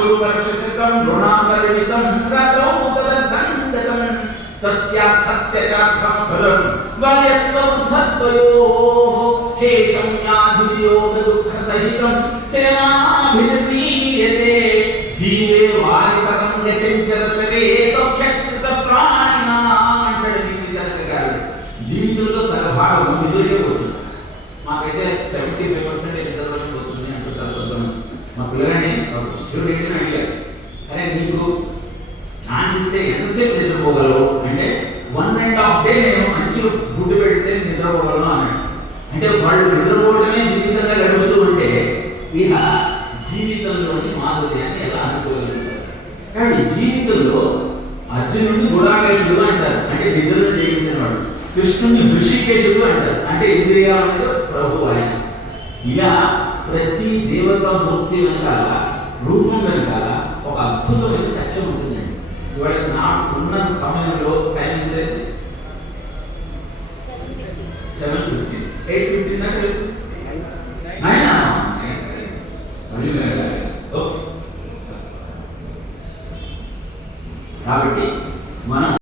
వర్షశతం రుణాపరిమితం రథౌ తదర్థంగతం తస్యార్థస్య చార్థం ఫలం వయత్వం తద్వయోః శేషం వ్యాధియోగ దుఃఖ సహితం సేనాభిర్మీయతే జీవే వాయుతరం యచంచరతరే సౌఖ్యకృత ప్రాణినా అంటాడు విజయనగర గారు జీవితంలో సగభాగం నిధులే మా పిల్లగానే స్టూడెంట్ అడిగారు అరే నీకు ఛాన్స్ ఇస్తే ఎంతసేపు నిద్రపోగలవు అంటే వన్ అండ్ హాఫ్ డే నేను మంచి గుడ్డు పెడితే నిద్రపోగలను అన్నాడు. అంటే వాళ్ళు నిద్రపోవడమే జీవితంగా గడుపుతూ ఉంటే ఇక జీవితంలోని మాధుర్యాన్ని ఎలా అనుకోగలుగుతారు కాబట్టి జీవితంలో అర్జునుడిని గుడాకేశుడు అంటారు. అంటే నిద్రను జయించిన వాడు కృష్ణుడిని హృషికేశుడు అంటారు. అంటే ఇంద్రియాల ప్రభు ఆయన. ఇలా ప్రతి దేవతా మూర్తి వెనకాల రూపం వెనకాల ఒక అద్భుతమైన సత్యం ఉంటుందండి ఇవాళ నా ఉన్న సమయంలో టైం ఎంత సెవెన్ ఫిఫ్టీ ఎయిట్ ఫిఫ్టీ దాకా కాబట్టి మనం